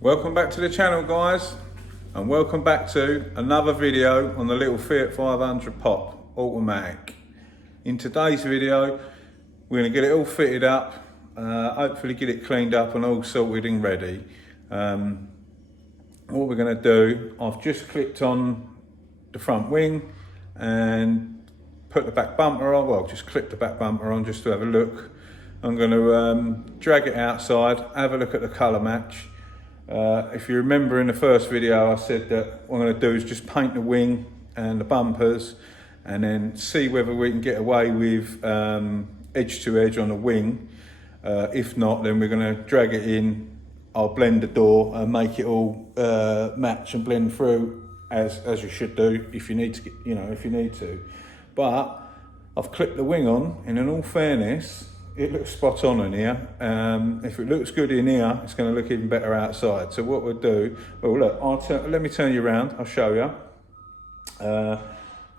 Welcome back to the channel, guys, and welcome back to another video on the little Fiat 500 Pop automatic. In today's video we're going to get it all fitted up, hopefully get it cleaned up and all sorted and ready. What we're going to do, I've just clipped on the front wing and put the back bumper on, well just clipped the back bumper on just to have a look. I'm going to drag it outside, have a look at the colour match. If you remember in the first video I said that what I'm going to do is just paint the wing and the bumpers and then see whether we can get away with edge to edge on the wing. If not, then we're going to drag it in, I'll blend the door and make it all match and blend through as you should do if you need to, if you need to. But I've clipped the wing on, and in all fairness it looks spot on in here. If it looks good in here, it's going to look even better outside. So what we'll do, well look, let me turn you around, I'll show you.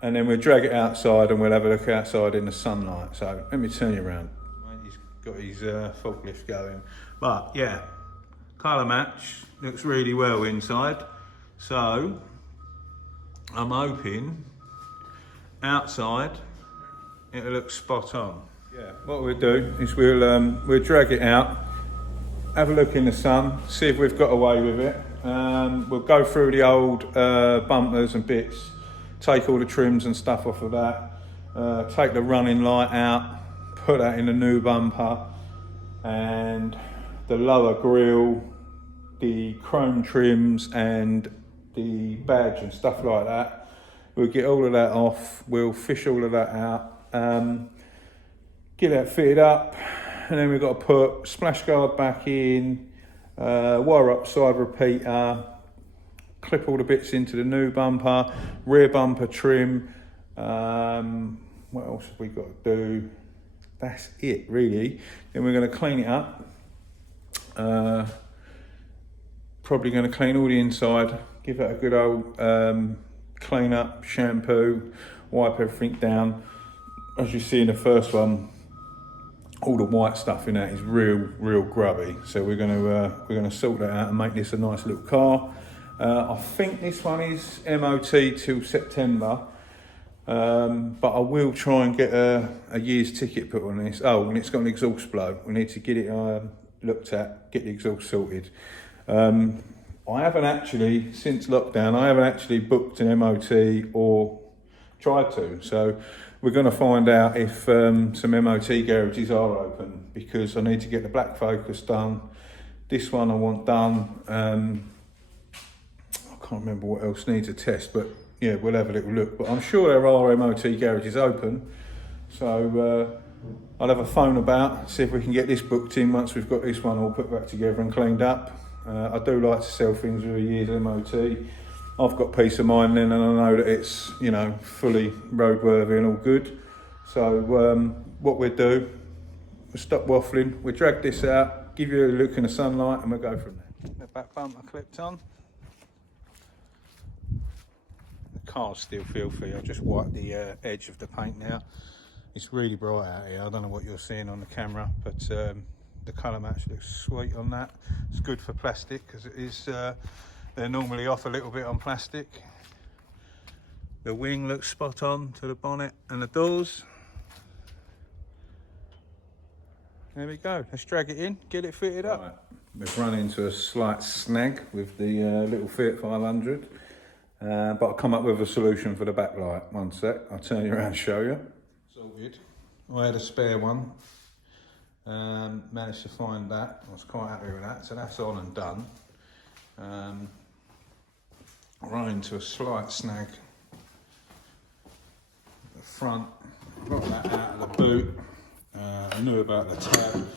And then we'll drag it outside and we'll have a look outside in the sunlight. So let me turn you around. He's got his forklift going. But yeah, colour match, looks really well inside. So I'm hoping outside it'll look spot on. Yeah, what we'll do is we'll drag it out, have a look in the sun, see if we've got away with it. We'll go through the old bumpers and bits, take all the trims and stuff off of that, take the running light out, put that in the new bumper, and the lower grille, the chrome trims and the badge and stuff like that. We'll get all of that off, we'll fish all of that out. Get that fitted up, and then we've got to put splash guard back in, wire up side repeater, clip all the bits into the new bumper, rear bumper trim. What else have we got to do? That's it really. Then we're going to clean it up. Probably going to clean all the inside, give it a good old clean up, shampoo, wipe everything down. As you see in the first one, all the white stuff in that is real grubby. So we're gonna sort that out and make this a nice little car. I think this one is MOT till September, but I will try and get a year's ticket put on this. Oh, and it's got an exhaust blow. We need to get it looked at, get the exhaust sorted. I haven't actually, since lockdown, I haven't actually booked an MOT or tried to. So we're going to find out if some MOT garages are open, because I need to get the black focus done. This one I want done. I can't remember what else needs a test, but yeah, we'll have a little look. But I'm sure there are MOT garages open. So I'll have a phone about, see if we can get this booked in once we've got this one all put back together and cleaned up. I do like to sell things with a year's MOT. I've got peace of mind then, and I know that it's, fully roadworthy and all good. So what we'll do, we'll stop waffling, we'll drag this out, give you a look in the sunlight, and we'll go from there. The back bumper clipped on. The car's still filthy. I've just wiped the edge of the paint now. It's really bright out here. I don't know what you're seeing on the camera, but the colour match looks sweet on that. It's good for plastic, because it is they're normally off a little bit on plastic. The wing looks spot on to the bonnet and the doors. There we go, let's drag it in, get it fitted up. Right. We've run into a slight snag with the little Fiat 500, but I'll come up with a solution for the backlight. One sec, I'll turn you around and show you. Sorted. I had a spare one, managed to find that. I was quite happy with that, so that's on and done. Run into a slight snag at the front, got that out of the boot. I knew about the tab,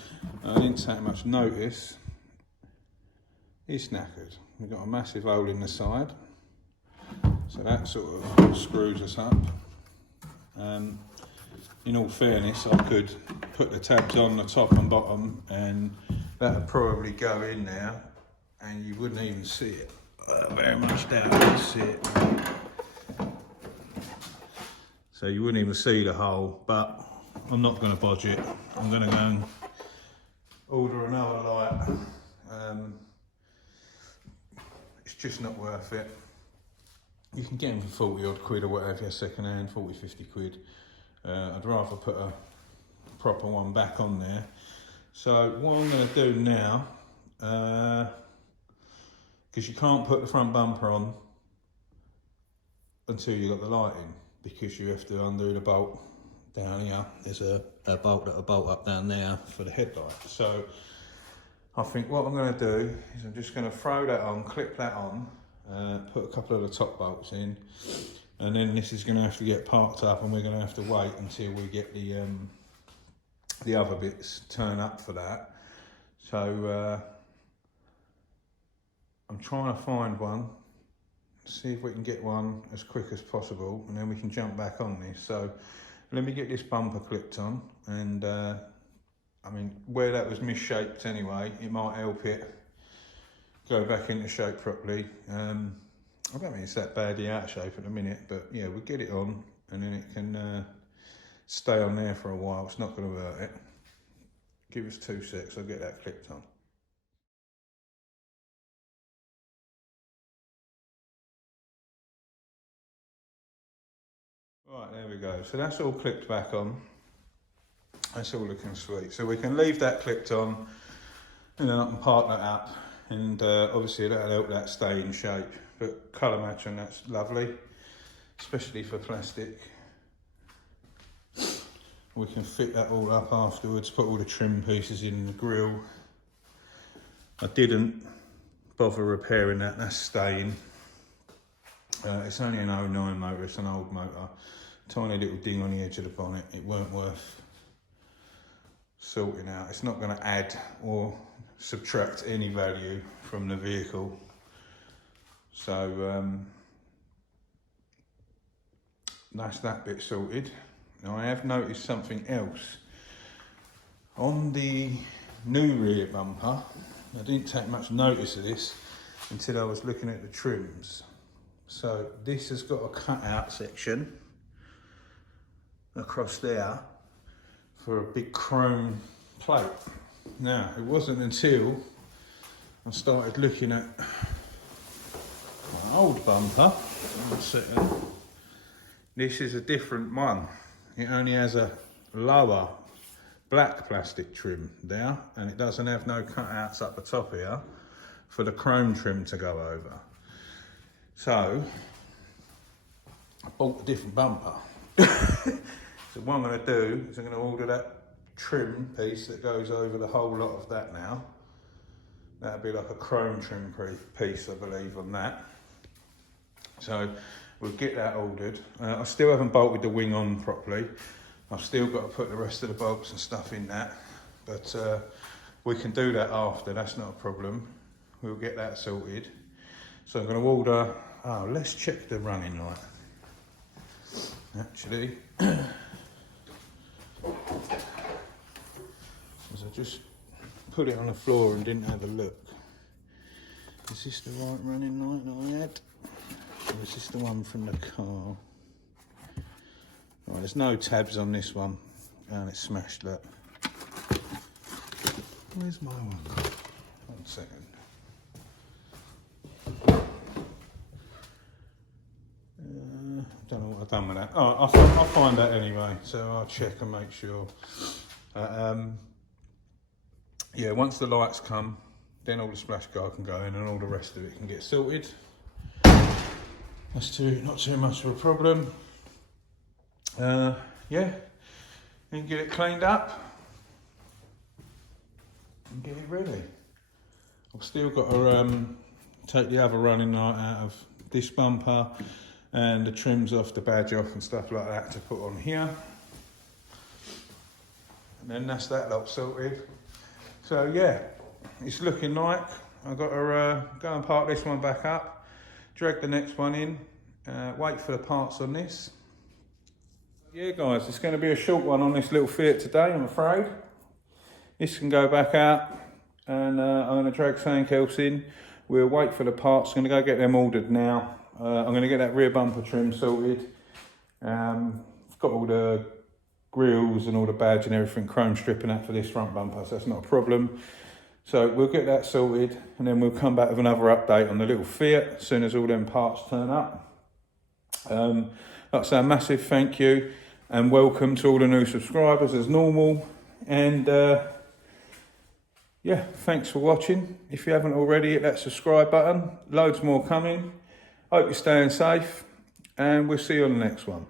I didn't take much notice. It's knackered. We've got a massive hole in the side, so that sort of screws us up. In all fairness, I could put the tabs on the top and bottom, and that would probably go in there and you wouldn't even see it. Very much doubt you'd see it. So you wouldn't even see the hole, but I'm not going to bodge it. I'm going to go and order another light. it's just not worth it. You can get them for 40 odd quid or whatever, second hand, 40, 50 quid. I'd rather put a proper one back on there. So what I'm going to do now, because you can't put the front bumper on until you've got the light in, because you have to undo the bolt down here. There's a bolt that'll bolt up down there for the headlight. So I think what I'm going to do is I'm just going to throw that on, clip that on, put a couple of the top bolts in, and then this is going to have to get parked up, and we're going to have to wait until we get the other bits turn up for that. So I'm trying to find one, see if we can get one as quick as possible, and then we can jump back on this. So let me get this bumper clipped on, and I mean, where that was misshaped anyway, it might help it go back into shape properly. I don't think it's that badly out of shape at the minute, but yeah, we'll get it on, and then it can stay on there for a while. It's not going to hurt it. Give us 2 secs, I'll get that clipped on. Right, there we go. So that's all clipped back on. That's all looking sweet. So we can leave that clipped on, and then I can park that up, and obviously that'll help that stay in shape. But colour matching, that's lovely, especially for plastic. We can fit that all up afterwards, put all the trim pieces in the grille. I didn't bother repairing that, that's staying. It's only an 09 motor, it's an old motor. Tiny little ding on the edge of the bonnet, it weren't worth sorting out. It's not going to add or subtract any value from the vehicle. So that's that bit sorted. Now I have noticed something else. On the new rear bumper, I didn't take much notice of this until I was looking at the trims. So this has got a cutout section across there for a big chrome plate. Now, it wasn't until I started looking at my old bumper, one second, this is a different one. It only has a lower black plastic trim there, and it doesn't have no cutouts up the top here for the chrome trim to go over. So I bought a different bumper. So what I'm going to do is I'm going to order that trim piece that goes over the whole lot of that now. That'll be like a chrome trim piece, I believe, on that. So we'll get that ordered. I still haven't bolted the wing on properly. I've still got to put the rest of the bolts and stuff in that. But we can do that after, that's not a problem. We'll get that sorted. So I'm going to order, let's check the running light. Actually, because I just put it on the floor and didn't have a look. Is this the right running light that I had? Or is this the one from the car? Right, there's no tabs on this one, and it's smashed, look. Where's my one? 1 second. Don't know what I've done with that. Oh, I'll find that anyway, so I'll check and make sure. Yeah, once the lights come, then all the splash guard can go in and all the rest of it can get sorted. That's not too much of a problem. Yeah, and get it cleaned up and get it ready. I've still got to take the other running light out of this bumper and the trims off, the badge off and stuff like that to put on here. And then that's that lot sorted. So yeah, it's looking like I've got to go and park this one back up, drag the next one in, wait for the parts on this. Yeah guys, it's going to be a short one on this little Fiat today, I'm afraid. This can go back out, and I'm going to drag something else in. We'll wait for the parts, I'm going to go get them ordered now. I'm going to get that rear bumper trim sorted. I've got all the grills and all the badge and everything chrome stripping out for this front bumper, so that's not a problem. So we'll get that sorted, and then we'll come back with another update on the little Fiat as soon as all them parts turn up. Like I say, a massive thank you and welcome to all the new subscribers as normal. And yeah, thanks for watching. If you haven't already, hit that subscribe button. Loads more coming. Hope you're staying safe, and we'll see you on the next one.